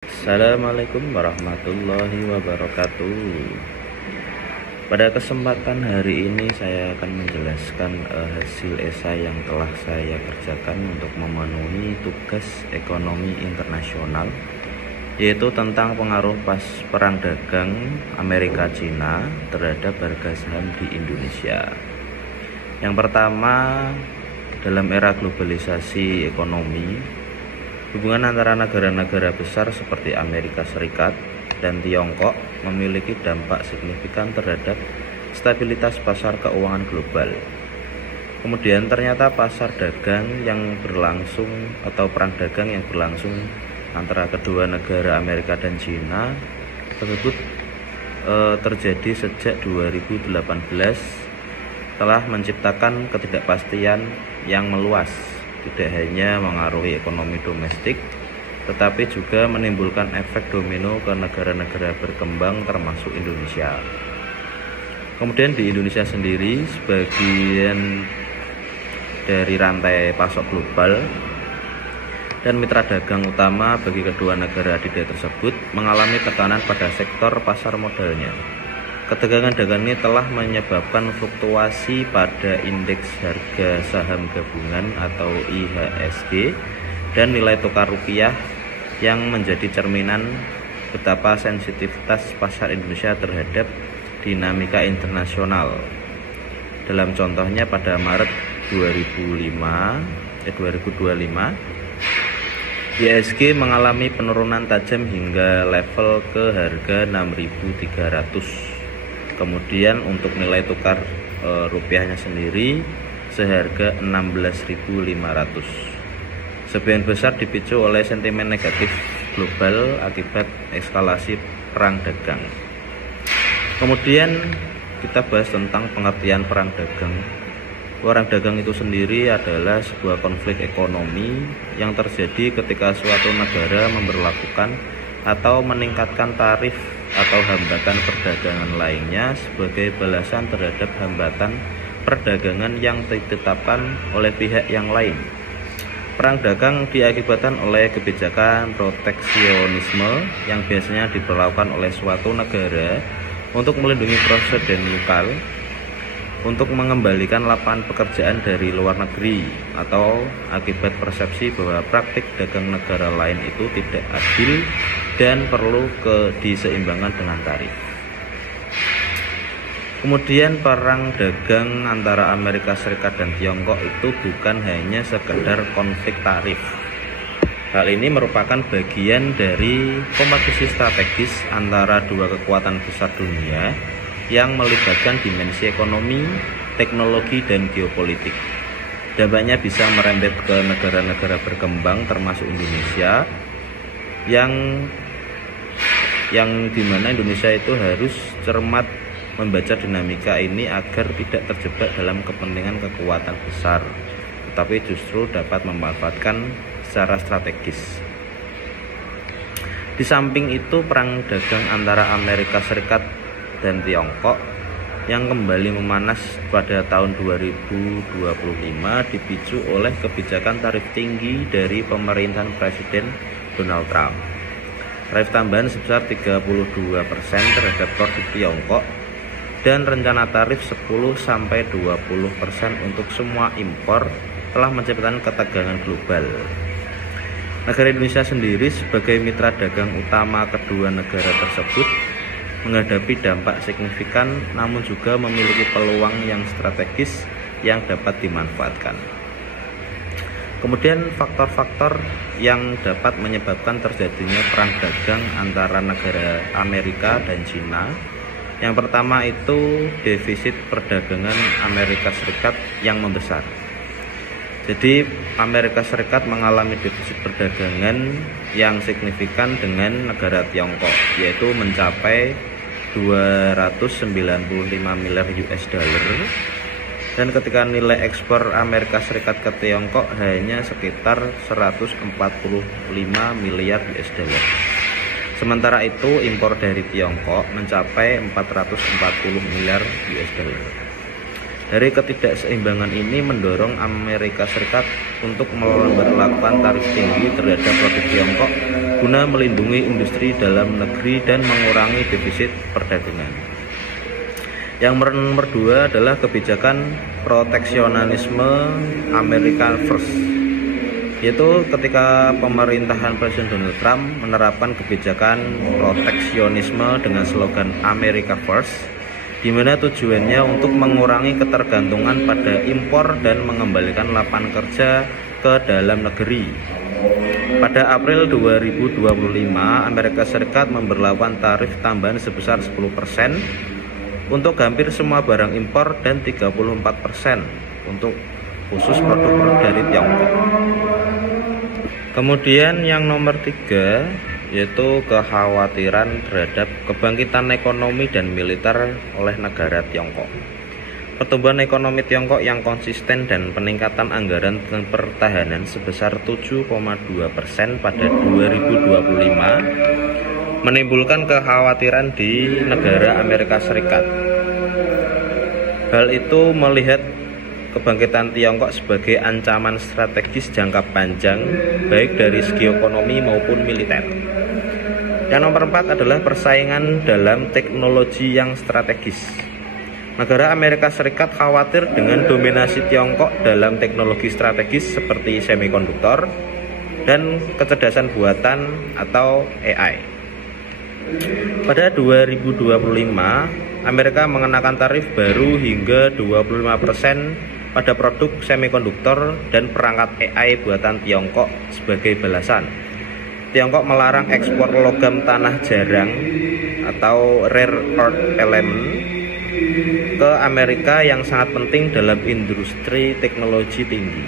Assalamualaikum warahmatullahi wabarakatuh. Pada kesempatan hari ini saya akan menjelaskan hasil esai yang telah saya kerjakan untuk memenuhi tugas ekonomi internasional, yaitu tentang pengaruh pas perang dagang Amerika Cina terhadap harga saham di Indonesia. Yang pertama, dalam era globalisasi ekonomi, hubungan antara negara-negara besar seperti Amerika Serikat dan Tiongkok memiliki dampak signifikan terhadap stabilitas pasar keuangan global. Kemudian ternyata pasar dagang yang berlangsung atau perang dagang yang berlangsung antara kedua negara Amerika dan Cina tersebut terjadi sejak 2018, telah menciptakan ketidakpastian yang meluas. Tidak hanya mengaruhi ekonomi domestik, tetapi juga menimbulkan efek domino ke negara-negara berkembang termasuk Indonesia. Kemudian di Indonesia sendiri, sebagian dari rantai pasok global dan mitra dagang utama bagi kedua negara adidaya tersebut mengalami tekanan pada sektor pasar modalnya. Ketegangan dagang ini telah menyebabkan fluktuasi pada indeks harga saham gabungan atau IHSG dan nilai tukar rupiah yang menjadi cerminan betapa sensitivitas pasar Indonesia terhadap dinamika internasional. Dalam contohnya pada Maret 2025, IHSG mengalami penurunan tajam hingga level ke harga 6.300. Kemudian untuk nilai tukar rupiahnya sendiri seharga 16.500. Sebagian besar dipicu oleh sentimen negatif global akibat eskalasi perang dagang. Kemudian kita bahas tentang pengertian perang dagang. Perang dagang itu sendiri adalah sebuah konflik ekonomi yang terjadi ketika suatu negara memberlakukan atau meningkatkan tarif atau hambatan perdagangan lainnya sebagai balasan terhadap hambatan perdagangan yang ditetapkan oleh pihak yang lain. Perang dagang diakibatkan oleh kebijakan proteksionisme yang biasanya diberlakukan oleh suatu negara untuk melindungi produsen lokal, untuk mengembalikan lapangan pekerjaan dari luar negeri, atau akibat persepsi bahwa praktik dagang negara lain itu tidak adil dan perlu diseimbangkan dengan tarif. Kemudian perang dagang antara Amerika Serikat dan Tiongkok itu bukan hanya sekedar konflik tarif. Hal ini merupakan bagian dari kompetisi strategis antara dua kekuatan besar dunia yang melibatkan dimensi ekonomi, teknologi, dan geopolitik. Dampaknya bisa merembet ke negara-negara berkembang termasuk Indonesia, yang dimana Indonesia itu harus cermat membaca dinamika ini agar tidak terjebak dalam kepentingan kekuatan besar, tetapi justru dapat memanfaatkan secara strategis. Di samping itu, perang dagang antara Amerika Serikat dan Tiongkok yang kembali memanas pada tahun 2025 dipicu oleh kebijakan tarif tinggi dari pemerintahan Presiden Donald Trump. Tarif tambahan sebesar 32% terhadap produk Tiongkok dan rencana tarif 10-20% untuk semua impor telah menciptakan ketegangan global. Negara Indonesia sendiri sebagai mitra dagang utama kedua negara tersebut menghadapi dampak signifikan, namun juga memiliki peluang yang strategis yang dapat dimanfaatkan. Kemudian faktor-faktor yang dapat menyebabkan terjadinya perang dagang antara negara Amerika dan Cina. Yang pertama itu defisit perdagangan Amerika Serikat yang membesar. Jadi Amerika Serikat mengalami defisit perdagangan yang signifikan dengan negara Tiongkok, yaitu mencapai 295 miliar US dollar, dan ketika nilai ekspor Amerika Serikat ke Tiongkok hanya sekitar 145 miliar US dollar. Sementara itu impor dari Tiongkok mencapai 440 miliar US dollar. Dari ketidakseimbangan ini mendorong Amerika Serikat untuk memperlakukan tarif tinggi terhadap produk Tiongkok guna melindungi industri dalam negeri dan mengurangi defisit perdagangan. Yang nomor 2 adalah kebijakan proteksionisme America First, yaitu ketika pemerintahan Presiden Donald Trump menerapkan kebijakan proteksionisme dengan slogan America First, di mana tujuannya untuk mengurangi ketergantungan pada impor dan mengembalikan lapangan kerja ke dalam negeri. Pada April 2025, Amerika Serikat memberlakukan tarif tambahan sebesar 10% untuk hampir semua barang impor dan 34% untuk khusus produk-produk dari Tiongkok. Kemudian yang nomor 3 yaitu kekhawatiran terhadap kebangkitan ekonomi dan militer oleh negara Tiongkok. Pertumbuhan ekonomi Tiongkok yang konsisten dan peningkatan anggaran pertahanan sebesar 7,2% pada 2025 menimbulkan kekhawatiran di negara Amerika Serikat. Hal itu melihat kebangkitan Tiongkok sebagai ancaman strategis jangka panjang baik dari segi ekonomi maupun militer. Yang nomor 4 adalah persaingan dalam teknologi yang strategis. Negara Amerika Serikat khawatir dengan dominasi Tiongkok dalam teknologi strategis seperti semikonduktor dan kecerdasan buatan atau AI. Pada 2025, Amerika mengenakan tarif baru hingga 25% pada produk semikonduktor dan perangkat AI buatan Tiongkok sebagai balasan. Tiongkok melarang ekspor logam tanah jarang atau rare earth element ke Amerika yang sangat penting dalam industri teknologi tinggi.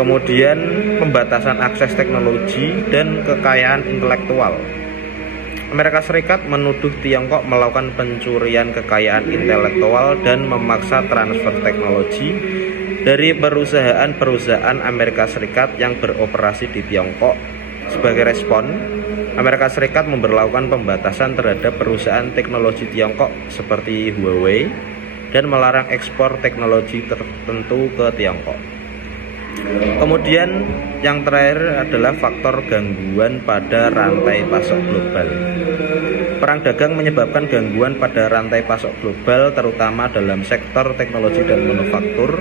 Kemudian pembatasan akses teknologi dan kekayaan intelektual. Amerika Serikat menuduh Tiongkok melakukan pencurian kekayaan intelektual dan memaksa transfer teknologi dari perusahaan-perusahaan Amerika Serikat yang beroperasi di Tiongkok. Sebagai respon, Amerika Serikat memberlakukan pembatasan terhadap perusahaan teknologi Tiongkok seperti Huawei dan melarang ekspor teknologi tertentu ke Tiongkok. Kemudian yang terakhir adalah faktor gangguan pada rantai pasok global. Perang dagang menyebabkan gangguan pada rantai pasok global terutama dalam sektor teknologi dan manufaktur.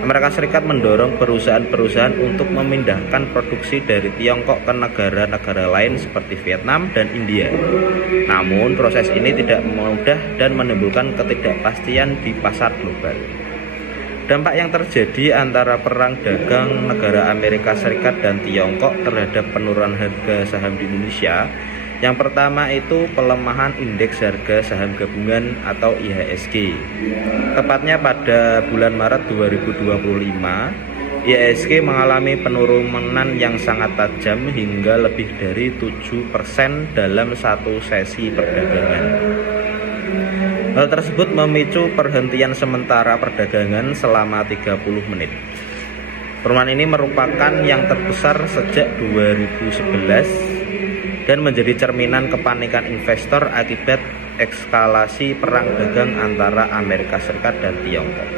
Amerika Serikat mendorong perusahaan-perusahaan untuk memindahkan produksi dari Tiongkok ke negara-negara lain seperti Vietnam dan India. Namun proses ini tidak mudah dan menimbulkan ketidakpastian di pasar global. Dampak yang terjadi antara perang dagang negara Amerika Serikat dan Tiongkok terhadap penurunan harga saham di Indonesia. Yang pertama itu pelemahan indeks harga saham gabungan atau IHSG. Tepatnya pada bulan Maret 2025, IHSG mengalami penurunan yang sangat tajam hingga lebih dari 7% dalam satu sesi perdagangan. Hal tersebut memicu perhentian sementara perdagangan selama 30 menit. Penurunan ini merupakan yang terbesar sejak 2011 dan menjadi cerminan kepanikan investor akibat eskalasi perang dagang antara Amerika Serikat dan Tiongkok.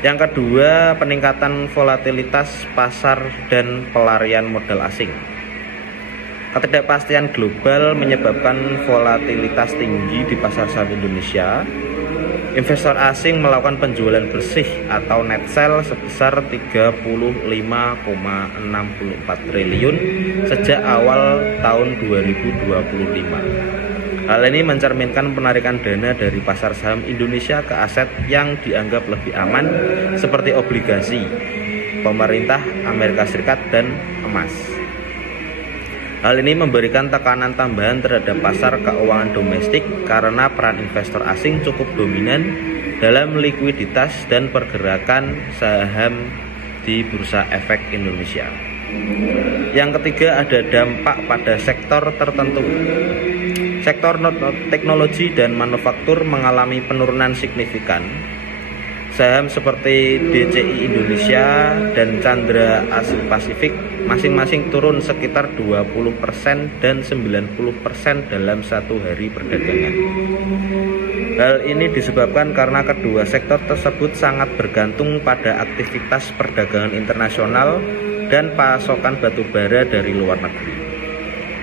Yang kedua, peningkatan volatilitas pasar dan pelarian modal asing. Ketidakpastian global menyebabkan volatilitas tinggi di pasar saham Indonesia. Investor asing melakukan penjualan bersih atau net sell sebesar 35,64 triliun sejak awal tahun 2025. Hal ini mencerminkan penarikan dana dari pasar saham Indonesia ke aset yang dianggap lebih aman seperti obligasi pemerintah Amerika Serikat dan emas. Hal ini memberikan tekanan tambahan terhadap pasar keuangan domestik karena peran investor asing cukup dominan dalam likuiditas dan pergerakan saham di Bursa Efek Indonesia. Yang ketiga, ada dampak pada sektor tertentu. Sektor teknologi dan manufaktur mengalami penurunan signifikan. Saham seperti DCI Indonesia dan Chandra Asia Pasifik masing-masing turun sekitar 20% dan 90% dalam satu hari perdagangan. Hal ini disebabkan karena kedua sektor tersebut sangat bergantung pada aktivitas perdagangan internasional dan pasokan batu bara dari luar negeri.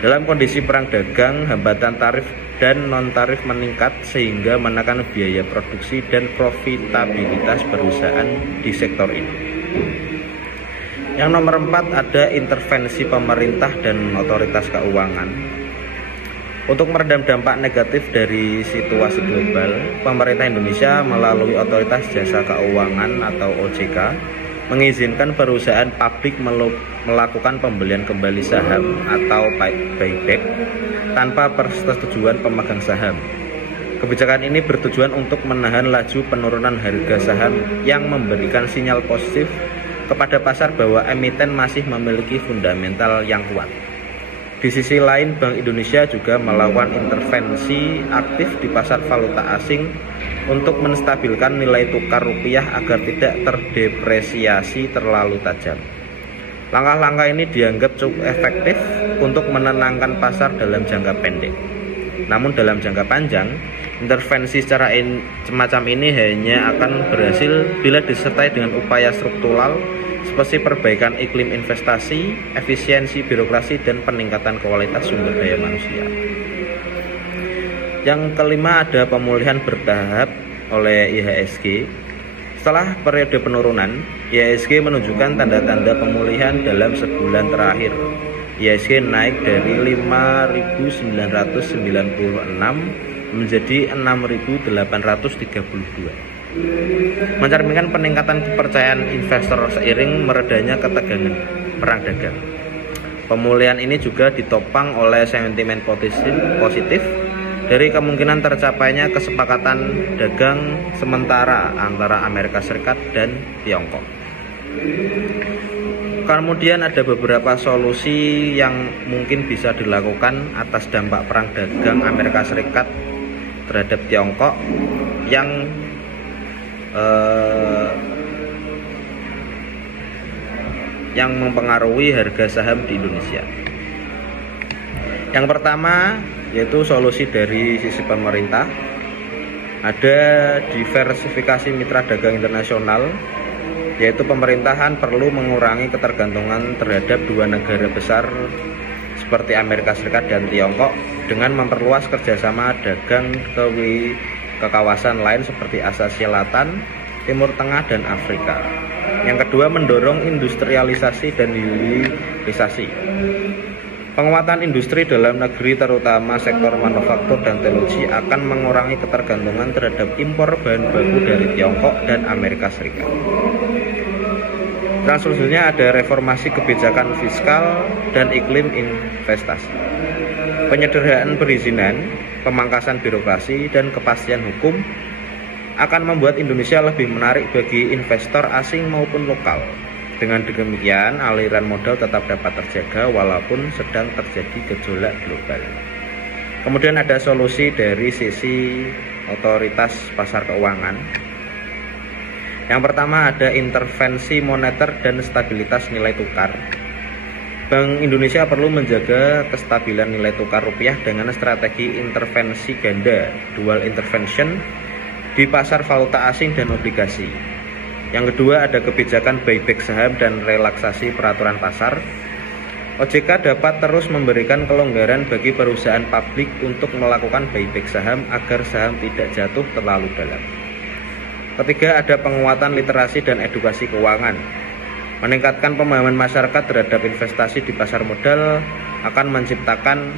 Dalam kondisi perang dagang, hambatan tarif dan non-tarif meningkat sehingga menekan biaya produksi dan profitabilitas perusahaan di sektor ini. Yang nomor 4 ada intervensi pemerintah dan otoritas keuangan. Untuk meredam dampak negatif dari situasi global, pemerintah Indonesia melalui Otoritas Jasa Keuangan atau OJK mengizinkan perusahaan publik melakukan pembelian kembali saham atau buyback tanpa persetujuan pemegang saham. Kebijakan ini bertujuan untuk menahan laju penurunan harga saham yang memberikan sinyal positif kepada pasar bahwa emiten masih memiliki fundamental yang kuat. Di sisi lain, Bank Indonesia juga melakukan intervensi aktif di pasar valuta asing untuk menstabilkan nilai tukar rupiah agar tidak terdepresiasi terlalu tajam. Langkah-langkah ini dianggap cukup efektif untuk menenangkan pasar dalam jangka pendek. Namun dalam jangka panjang, intervensi secara semacam ini hanya akan berhasil bila disertai dengan upaya struktural seperti perbaikan iklim investasi, efisiensi birokrasi, dan peningkatan kualitas sumber daya manusia. Yang kelima ada pemulihan bertahap oleh IHSG. Setelah periode penurunan, IHSG menunjukkan tanda-tanda pemulihan dalam sebulan terakhir. IHSG naik dari 5.996 menjadi 6.832. Mencerminkan peningkatan kepercayaan investor seiring meredanya ketegangan perang dagang. Pemulihan ini juga ditopang oleh sentimen positif dari kemungkinan tercapainya kesepakatan dagang sementara antara Amerika Serikat dan Tiongkok. Kemudian ada beberapa solusi yang mungkin bisa dilakukan atas dampak perang dagang Amerika Serikat terhadap Tiongkok yang mempengaruhi harga saham di Indonesia. Yang pertama yaitu solusi dari sisi pemerintah. Ada diversifikasi mitra dagang internasional, yaitu pemerintahan perlu mengurangi ketergantungan terhadap dua negara besar seperti Amerika Serikat dan Tiongkok dengan memperluas kerjasama dagang ke kawasan lain seperti Asia Selatan, Timur Tengah, dan Afrika. Yang kedua, mendorong industrialisasi dan hilirisasi. Penguatan industri dalam negeri terutama sektor manufaktur dan teknologi akan mengurangi ketergantungan terhadap impor bahan baku dari Tiongkok dan Amerika Serikat. Dan selanjutnya ada reformasi kebijakan fiskal dan iklim investasi. Penyederhanaan perizinan, pemangkasan birokrasi, dan kepastian hukum akan membuat Indonesia lebih menarik bagi investor asing maupun lokal. Dengan demikian, aliran modal tetap dapat terjaga walaupun sedang terjadi gejolak global. Kemudian ada solusi dari sisi otoritas pasar keuangan. Yang pertama ada intervensi moneter dan stabilitas nilai tukar. Bank Indonesia perlu menjaga kestabilan nilai tukar rupiah dengan strategi intervensi ganda, dual intervention, di pasar valuta asing dan obligasi. Yang kedua ada kebijakan buyback saham dan relaksasi peraturan pasar. OJK dapat terus memberikan kelonggaran bagi perusahaan publik untuk melakukan buyback saham agar saham tidak jatuh terlalu dalam. Ketiga ada penguatan literasi dan edukasi keuangan. Meningkatkan pemahaman masyarakat terhadap investasi di pasar modal akan menciptakan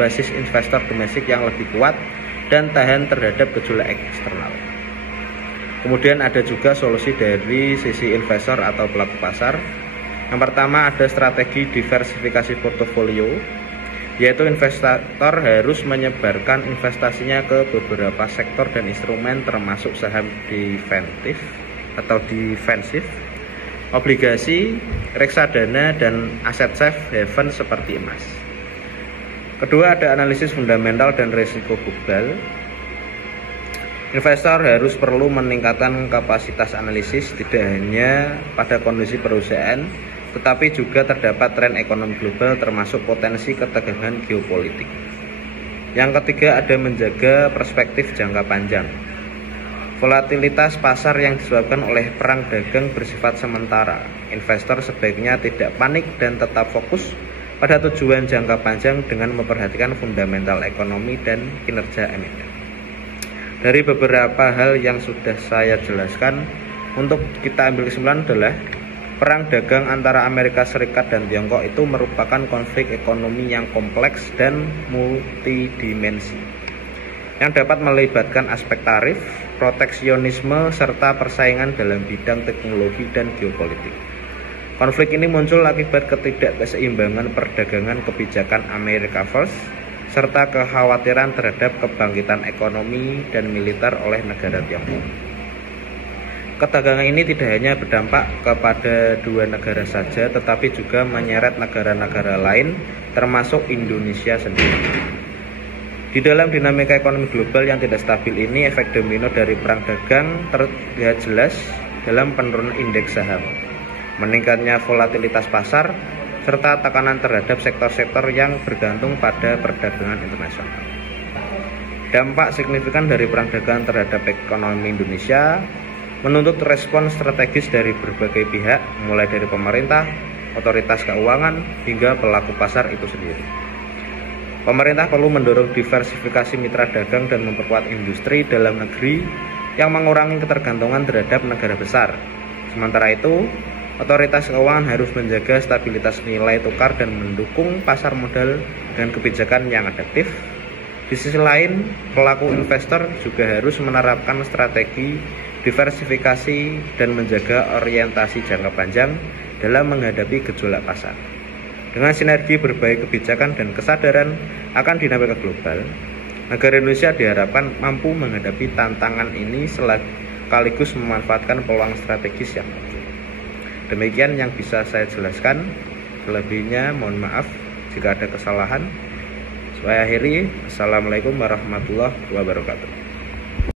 basis investor domestik yang lebih kuat dan tahan terhadap gejolak eksternal. Kemudian ada juga solusi dari sisi investor atau pelaku pasar. Yang pertama ada strategi diversifikasi portofolio, yaitu investor harus menyebarkan investasinya ke beberapa sektor dan instrumen termasuk saham defensif atau defensif, obligasi, reksadana, dan aset safe haven seperti emas. Kedua ada analisis fundamental dan risiko global. Investor harus perlu meningkatkan kapasitas analisis tidak hanya pada kondisi perusahaan, tetapi juga terdapat tren ekonomi global termasuk potensi ketegangan geopolitik. Yang ketiga ada menjaga perspektif jangka panjang. Volatilitas pasar yang disebabkan oleh perang dagang bersifat sementara. Investor sebaiknya tidak panik dan tetap fokus pada tujuan jangka panjang dengan memperhatikan fundamental ekonomi dan kinerja emiten. Dari beberapa hal yang sudah saya jelaskan, untuk kita ambil kesimpulan adalah perang dagang antara Amerika Serikat dan Tiongkok itu merupakan konflik ekonomi yang kompleks dan multidimensi, yang dapat melibatkan aspek tarif, proteksionisme, serta persaingan dalam bidang teknologi dan geopolitik. Konflik ini muncul akibat ketidakseimbangan perdagangan kebijakan America First, serta kekhawatiran terhadap kebangkitan ekonomi dan militer oleh negara Tiongkok. Ketegangan ini tidak hanya berdampak kepada dua negara saja, tetapi juga menyeret negara-negara lain, termasuk Indonesia sendiri. Di dalam dinamika ekonomi global yang tidak stabil ini, efek domino dari perang dagang terlihat jelas dalam penurunan indeks saham, meningkatnya volatilitas pasar, serta tekanan terhadap sektor-sektor yang bergantung pada perdagangan internasional. Dampak signifikan dari perang dagang terhadap ekonomi Indonesia menuntut respon strategis dari berbagai pihak, mulai dari pemerintah, otoritas keuangan, hingga pelaku pasar itu sendiri. Pemerintah perlu mendorong diversifikasi mitra dagang dan memperkuat industri dalam negeri yang mengurangi ketergantungan terhadap negara besar. Sementara itu, otoritas keuangan harus menjaga stabilitas nilai tukar dan mendukung pasar modal dengan kebijakan yang adaptif. Di sisi lain, pelaku investor juga harus menerapkan strategi diversifikasi dan menjaga orientasi jangka panjang dalam menghadapi gejolak pasar. Dengan sinergi berbagai kebijakan dan kesadaran akan dinamika global, negara Indonesia diharapkan mampu menghadapi tantangan ini sekaligus memanfaatkan peluang strategis yang muncul. Demikian yang bisa saya jelaskan. Selebihnya mohon maaf jika ada kesalahan. Saya akhiri. Assalamualaikum warahmatullahi wabarakatuh.